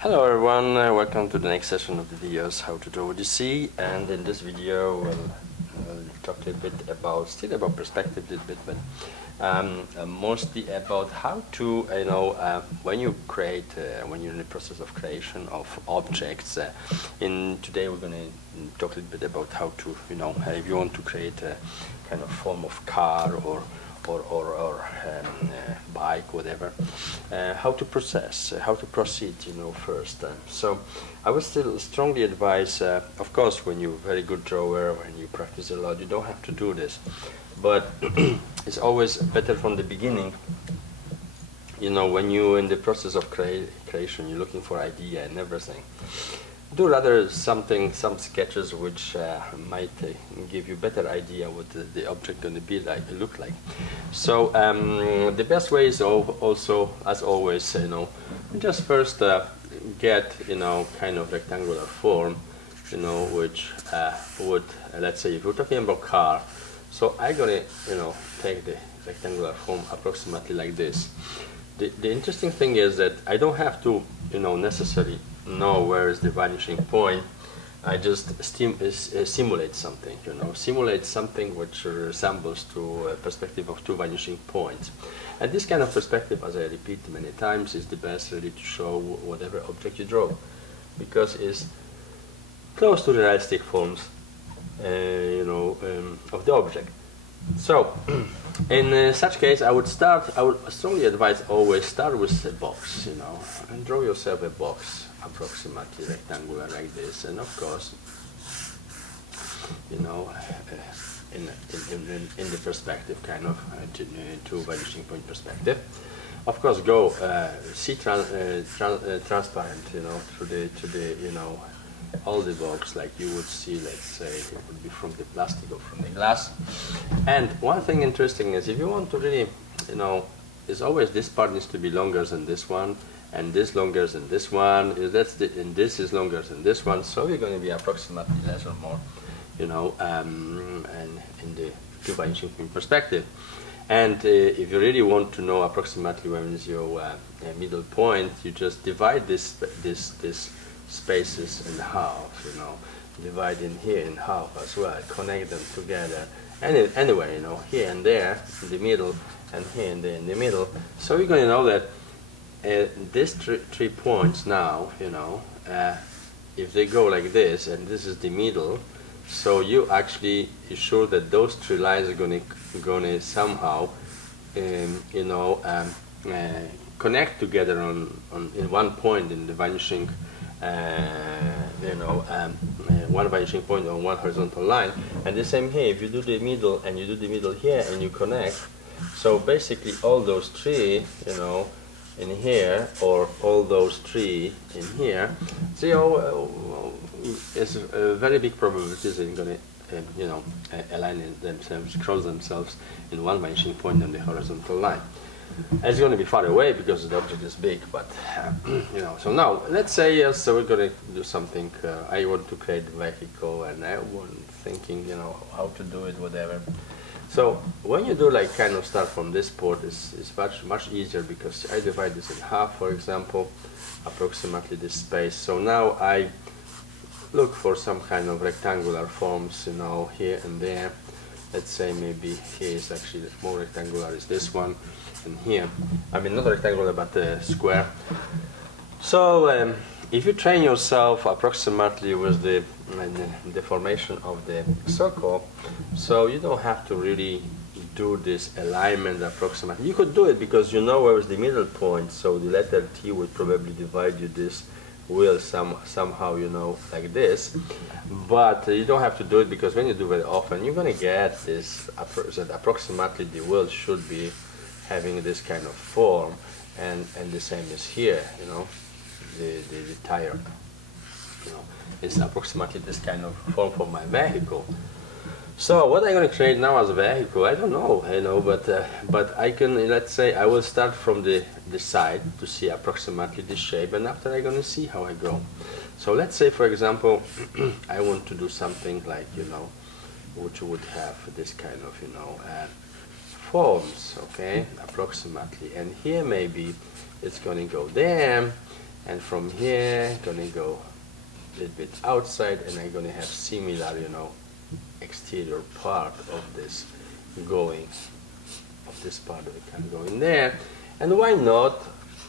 Hello everyone, welcome to the next session of the videos How to Draw What You See, and in this video we'll talk a little bit about, still about perspective a little bit, but mostly about how to, when you create, when you're in the process of creation of objects. Today we're going to talk a little bit about how to, if you want to create a kind of form of car or bike, whatever, how to process, how to proceed, first. So I would still strongly advise, of course, when you're a very good drawer, when you practice a lot, you don't have to do this. But it's always better from the beginning, when you're in the process of creation, you're looking for idea and everything. Do rather some sketches which might give you better idea what the object going to be like, look like. So the best way is also, as always, just first get kind of rectangular form, which would, let's say if we're talking about car, so I'm gonna take the rectangular form approximately like this. The interesting thing is that I don't have to necessarily know where is the vanishing point. I just simulate something, simulate something which resembles to a perspective of two vanishing points. And this kind of perspective, as I repeat many times, is the best really to show whatever object you draw, because it's close to the realistic forms, of the object. So, in such case, I would strongly advise always start with a box, and draw yourself a box, approximately rectangular like this, and of course, in the perspective, kind of two vanishing point perspective. Of course, go see transparent, to the all the box, like you would see, let's say it would be from the plastic or from the glass. And one thing interesting is, if you want to really, is always this part needs to be longer than this one, and this longer than this one, and this is longer than this one, so you're going to be approximately less or more, and in the two vanishing point perspective. And if you really want to know approximately where is your middle point, you just divide this spaces in half, divide in here in half as well, connect them together, and anyway, here and there in the middle, and here and there in the middle. So you're going to know that these three points now, if they go like this, and this is the middle, so you actually are sure that those three lines are going to somehow, connect together in one point in the vanishing. One vanishing point on one horizontal line, and the same here. If you do the middle and you do the middle here and you connect, so basically all those three, in here, or all those three in here, they all is a very big probability they're going to align themselves, cross themselves in one vanishing point on the horizontal line. It's going to be far away because the object is big, but so now let's say so we're going to do something. I want to create a vehicle, and I was thinking how to do it, whatever. So when you do like kind of start from this port, is much easier, because I divide this in half, for example, approximately this space. So now I look for some kind of rectangular forms, here and there. Let's say maybe here is actually more rectangular is this one, and here, I mean not rectangular but square. So if you train yourself approximately with the formation of the circle, so you don't have to really do this alignment approximately. You could do it because you know where is the middle point, so the letter T would probably divide you this wheel somehow, like this, but you don't have to do it, because when you do it very often, you're going to get this that approximately the wheel should be having this kind of form, and the same is here, the tire, is approximately this kind of form for my vehicle. So what I'm going to create now as a vehicle, I don't know, but I can, let's say I will start from the side to see approximately the shape, and after I'm going to see how I go. So let's say, for example, I want to do something like, which would have this kind of, forms, okay, approximately, and here maybe it's going to go there, and from here gonna go a little bit outside, and I'm gonna have similar, you know, exterior part of this going, of this part that can go in there. And why not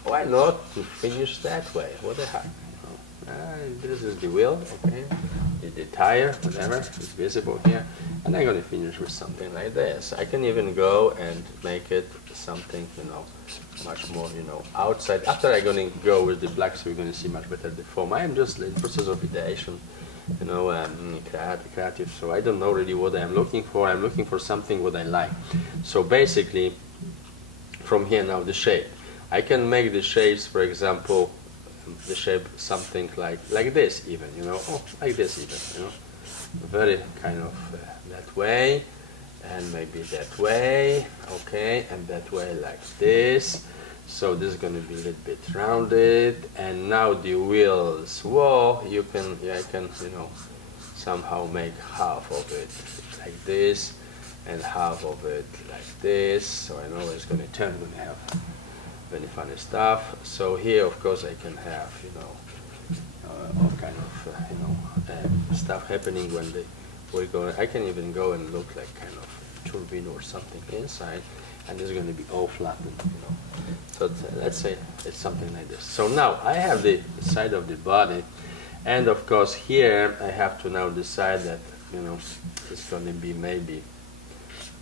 to finish that way? What the heck, you know? This is the wheel, okay, the tire, whatever is visible here, and I'm gonna finish with something like this. I can even go and make it something, you know, much more, you know, outside. After I'm gonna go with the black, so we're gonna see much better the form. I am just in the process of ideation, you know, creative, so I don't know really what I'm looking for. I'm looking for something what I like. So basically, from here now, the shape. I can make the shapes, for example, the shape something like this even, you know, like this even, you know, very kind of that way, and maybe that way, okay, and that way like this. So this is going to be a little bit rounded, and now the wheels, whoa, you can, I can, you know, somehow make half of it like this, and half of it like this, so I know it's going to turn, going to have very funny stuff. So here, of course, I can have, you know, all kind of, you know, stuff happening when we're going. I can even go and look like kind of turbine or something inside, and it's going to be all flattened, you know. So let's say it's something like this. So now I have the side of the body, and of course here I have to now decide that, you know, it's going to be maybe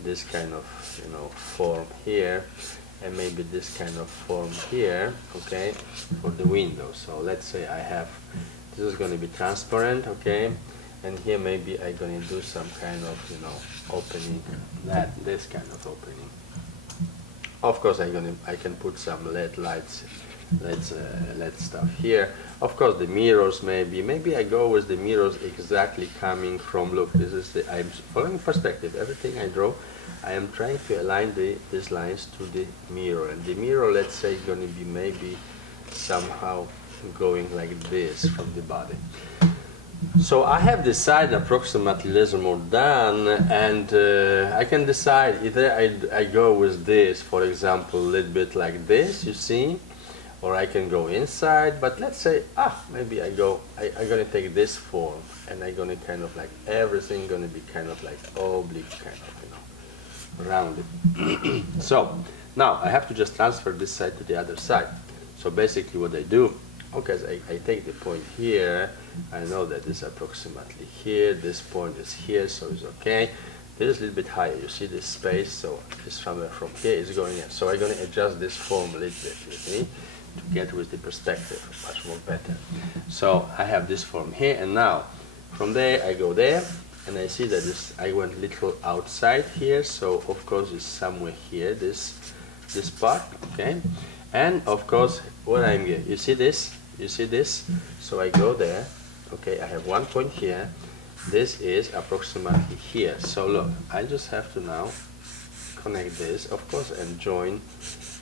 this kind of, you know, form here, and maybe this kind of form here, okay, for the window. So let's say I have, this is going to be transparent, okay, and here maybe I'm going to do some kind of, you know, opening, this kind of opening. Of course I can put some LED lights, LED stuff here. Of course the mirrors, maybe I go with the mirrors exactly coming from, look, this is the, I'm following perspective, everything I draw, I am trying to align these lines to the mirror, and the mirror, let's say, going to be maybe somehow going like this from the body. So I have decided approximately less or more done, and I can decide either I go with this, for example, a little bit like this, you see, or I can go inside, but let's say, maybe I'm going to take this form, and I'm going to kind of like, everything going to be kind of like oblique, kind of, you know, rounded. So now I have to just transfer this side to the other side. So basically what I do, okay, I take the point here, I know that it's approximately here, this point is here, so it's okay. This is a little bit higher, you see this space, so this somewhere from here is going in. So I'm going to adjust this form a little bit, you see, to get with the perspective much more better. So I have this form here, and now from there I go there, and I see that I went a little outside here, so of course it's somewhere here, this part, okay? And of course, what I'm here, you see this? So I go there, okay, I have one point here, this is approximately here. So look, I just have to now connect this, of course, and join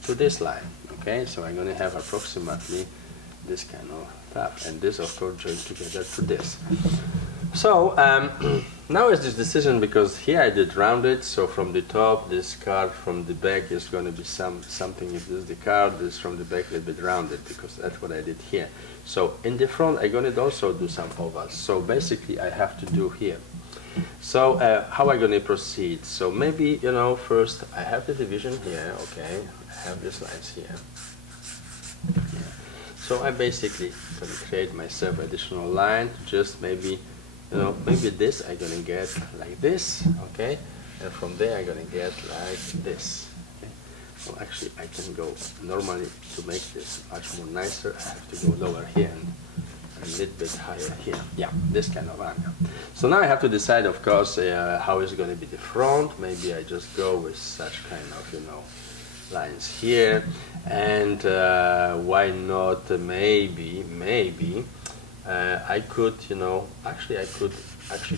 to this line, okay? So I'm going to have approximately this kind of stuff, and this, of course, joins together to this. So now is this decision, because here I did rounded, so from the top, this card from the back is going to be something, if this is the card, this from the back a little bit rounded, because that's what I did here. So in the front, I'm going to also do some ovals. So basically, I have to do here. So how am I going to proceed? So maybe, you know, first I have the division here, okay, I have these lines here. Yeah. So I basically going to create myself additional line, just maybe, you know, maybe this I'm going to get like this, okay, and from there I'm going to get like this. Okay. Well, actually I can go, normally to make this much more nicer, I have to go lower here and a little bit higher here. Yeah, this kind of angle. So now I have to decide, of course, how is going to be the front. Maybe I just go with such kind of, you know, lines here, and why not maybe I could, you know, actually I could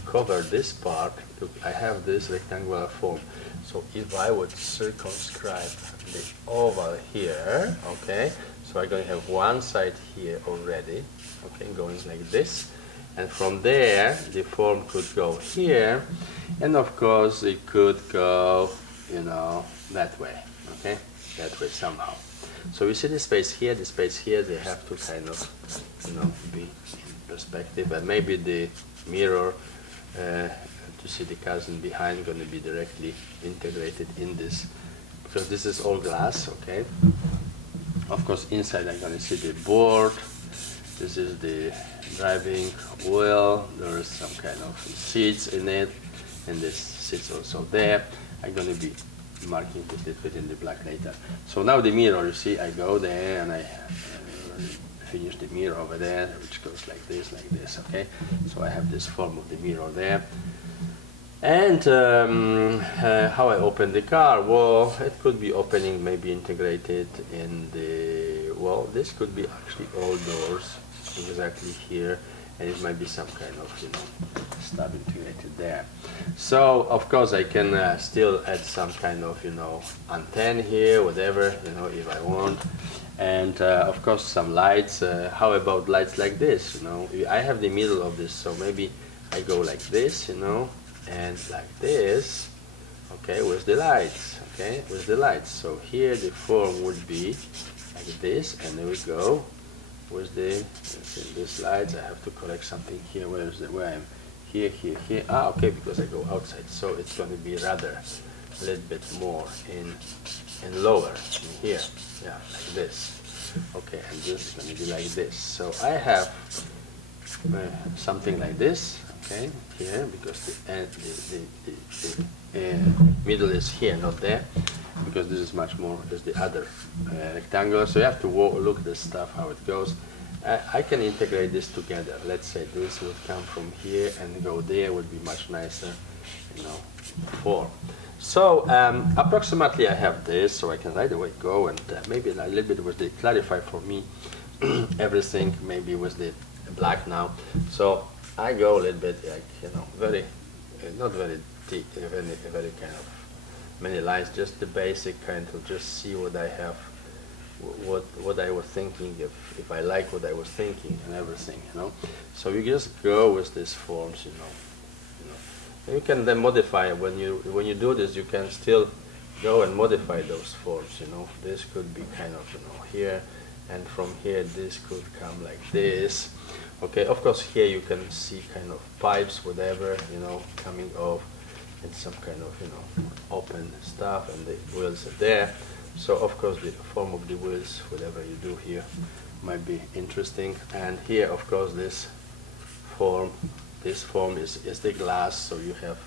cover this part. Look, I have this rectangular form, so if I would circumscribe the oval here, okay, so I'm going to have one side here already, okay, going like this, and from there the form could go here, and of course it could go, you know, that way, okay, that way somehow. So you see the space here, they have to kind of, you know, be in perspective, and maybe the mirror to see the cousin behind going to be directly integrated in this, because this is all glass, okay? Of course, inside I'm going to see the board. This is the driving wheel. There is some kind of seats in it, and this seats also there. I'm going to be marking it in the black later. So now the mirror, you see, I go there and I finish the mirror over there, which goes like this, okay? So I have this form of the mirror there. And how I open the car, well, it could be opening, maybe integrated in the, well, this could be actually all doors exactly here, and it might be some kind of, you know, stuff integrated there. So of course I can still add some kind of, you know, antenna here, whatever, you know, if I want. And of course some lights. How about lights like this, you know? I have the middle of this, so maybe I go like this, you know, and like this, okay, with the lights, okay, with the lights. So here the form would be like this, and there we go with the, this lights. I have to correct something here. Where I'm here, okay, because I go outside, so it's going to be rather a little bit more in lower in here, yeah, like this, okay, and this is going to be like this. So I have something like this, okay, here, because the middle is here, not there, because this is much more, there's the other rectangle, so you have to look this stuff, how it goes. I can integrate this together. Let's say this would come from here and go there, would be much nicer, you know, form. So approximately I have this, so I can right away go and maybe a little bit with the clarify for me everything, maybe with the black now. So I go a little bit like, you know, very, not very deep, very kind of many lines, just the basic kind of just see what I have, what I was thinking, if I like what I was thinking and everything, you know. So you just go with these forms, you know. And you can then modify when you do this. You can still go and modify those forms, you know. This could be kind of, you know, here, and from here this could come like this. Okay, of course here you can see kind of pipes, whatever, you know, coming off, and some kind of, you know, open stuff, and the wheels are there. So of course the form of the wheels, whatever you do here, might be interesting. And here, of course, this form is the glass, so you have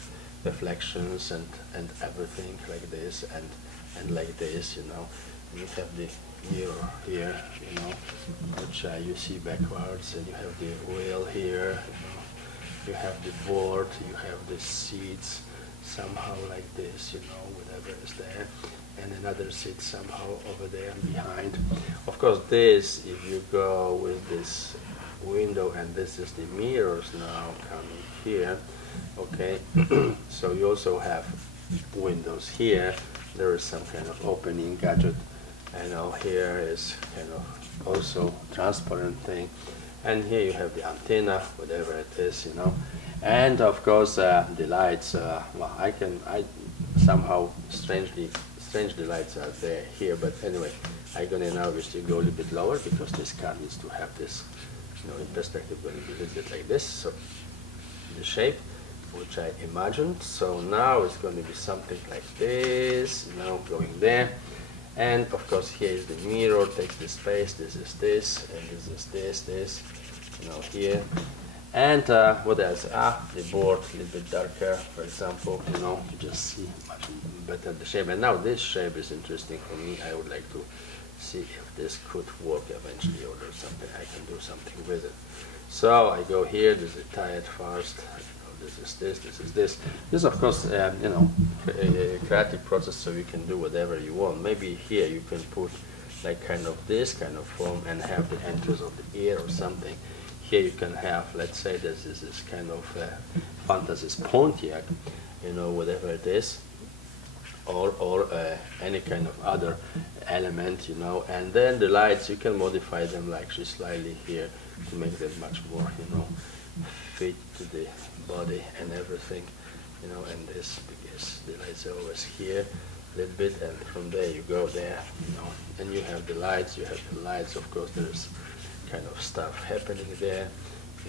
reflections and everything like this and like this, you know. And you have the mirror here, you know, which you see backwards, and you have the wheel here, you know. You have the board, you have the seats somehow like this, you know, whatever is there, and another seat somehow over there behind. Of course, this, if you go with this window, and this is the mirrors now coming here, okay. So you also have windows here. There is some kind of opening gadget, and now here is kind of also transparent thing, and here you have the antenna, whatever it is, you know. And of course the lights, well, I somehow strangely lights are there here, but anyway, I'm gonna now wish to go a little bit lower, because this car needs to have this, you know, in perspective, going to be a little bit like this, so the shape which I imagined. So now it's going to be something like this, you know, going there. And of course here is the mirror, takes the space, this is this, and this is this, you know, here. And what else? The board, a little bit darker, for example, you know, to just see much better the shape. And now this shape is interesting for me. I would like to see if this could work eventually, or there's something I can do something with it. So I go here, this is tired first, this is this, this is this. This, of course, you know, a creative process, so you can do whatever you want. Maybe here you can put like kind of this kind of form and have the entrance of the ear or something. Here you can have, let's say, this is this kind of fantasy Pontiac, you know, whatever it is, or any kind of other element, you know. And then the lights, you can modify them like actually slightly here to make them much more, you know, fit to the body and everything, you know. And this, because the lights are always here, a little bit, and from there you go there, you know, and you have the lights, of course there's kind of stuff happening there,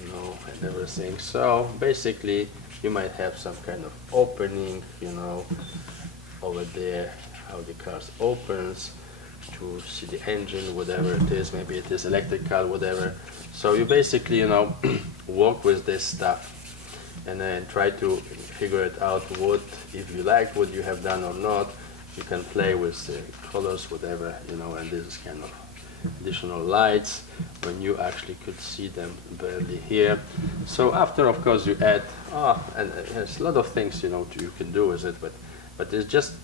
you know, and everything. So basically you might have some kind of opening, you know, over there, how the car opens to see the engine, whatever it is, maybe it is electrical, whatever. So you basically, you know, work with this stuff and then try to figure it out, what, if you like what you have done or not. You can play with the colors, whatever, you know, and this is kind of additional lights when you actually could see them barely here. So after, of course, you add, and there's a lot of things, you know, you can do with it, but it's just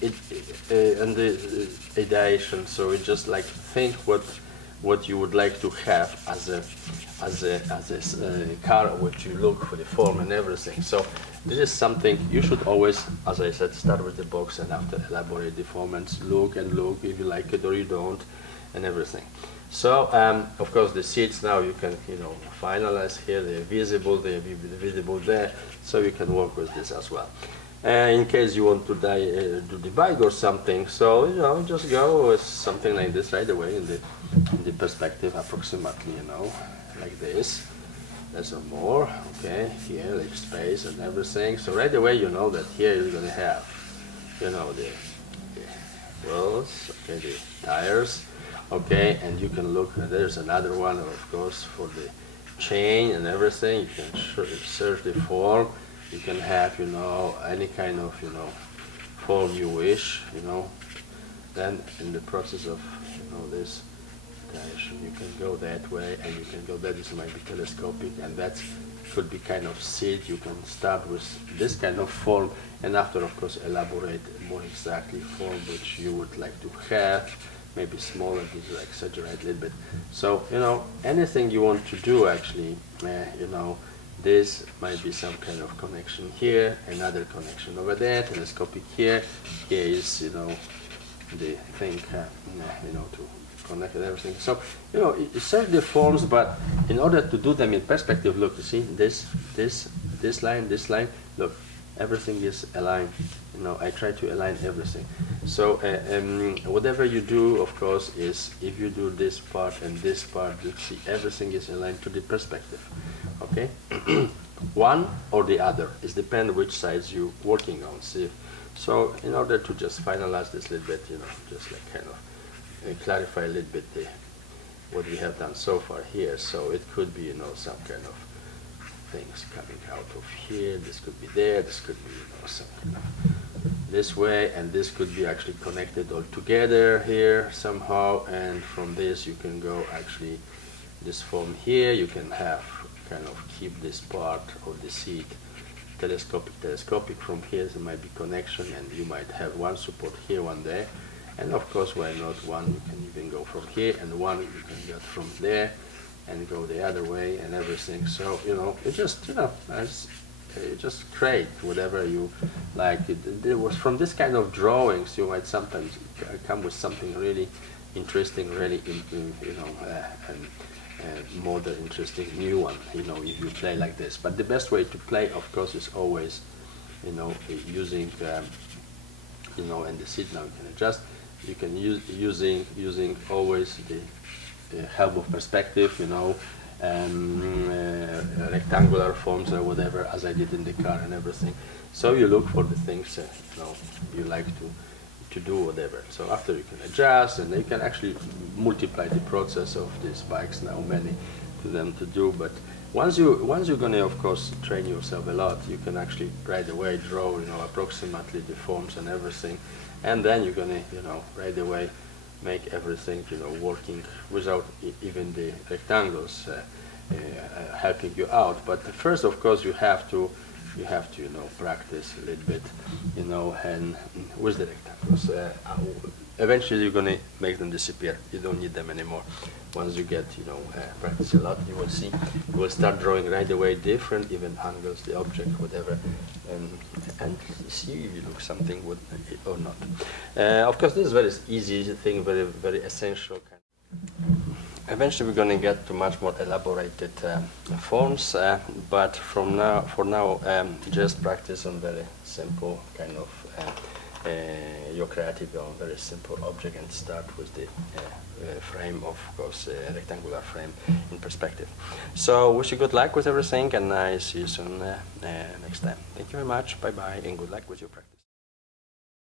and the ideation. So it's just like think what you would like to have as a car, which you look for the form and everything. So this is something you should always, as I said, start with the box and after elaborate the form and look if you like it or you don't, and everything. So of course the seats now you can, you know, finalize here. They're visible there, so you can work with this as well. In case you want to do the bike or something, so you know, just go with something like this right away in the perspective, approximately, you know, like this. There's some more, okay, here like space and everything. So right away you know that here you're gonna have, you know, the wheels, okay, the tires, okay, and you can look. There's another one, of course, for the chain and everything. You can search the form. You can have, you know, any kind of, you know, form you wish, you know. Then in the process of, you know, this direction, you can go that way and you can go that. This might be telescopic, and that could be kind of seat. You can start with this kind of form, and after, of course, elaborate more exactly form which you would like to have. Maybe smaller, just exaggerate a little bit. So, you know, anything you want to do, actually, you know, this might be some kind of connection here, another connection over there, telescopic here. Here is, you know, the thing, you know, to connect and everything. So, you know, you search the forms, but in order to do them in perspective, look, you see, this line, look, everything is aligned. You know, I try to align everything. So, whatever you do, of course, is if you do this part and this part, you see everything is aligned to the perspective. Okay, one or the other. It depends which sides you're working on. See, so in order to just finalize this a little bit, you know, just like kind of clarify a little bit what we have done so far here. So it could be, you know, some kind of things coming out of here. This could be there. This could be, you know, some kind of this way, and this could be actually connected all together here somehow. And from this you can go actually this form here. You can have kind of keep this part of the seat telescopic. From here there might be connection, and you might have one support here, one there, and of course why not one, you can even go from here, and one you can get from there and go the other way and everything. So, you know, it just, you know, just create whatever you like. It was from this kind of drawings you might sometimes come with something really interesting, really you know, and more than interesting new one, you know, if you play like this. But the best way to play, of course, is always, you know, using you know, and the seat now you can adjust. You can using always the help of perspective, you know, rectangular forms or whatever, as I did in the car and everything. So you look for the things you know, you like to do, whatever. So after you can adjust, and you can actually multiply the process of these bikes, now many to them to do. But once you're gonna, of course, train yourself a lot, you can actually right away draw, you know, approximately the forms and everything, and then you're gonna, you know, right away make everything, you know, working without even the rectangles helping you out. But first, of course, you have to, you know, practice a little bit, you know, and with the rectangles. Eventually you're gonna make them disappear. You don't need them anymore. Once you get, you know, practice a lot, you will see, you will start drawing right away different even angles, the object, whatever, and see if you look something would or not. Of course, this is very easy thing, very essential. Eventually we're going to get to much more elaborated forms, but for now, just practice on very simple kind of your creative on very simple object and start with the frame, of course, rectangular frame in perspective. So wish you good luck with everything, and I see you soon next time. Thank you very much. Bye bye, and good luck with your practice.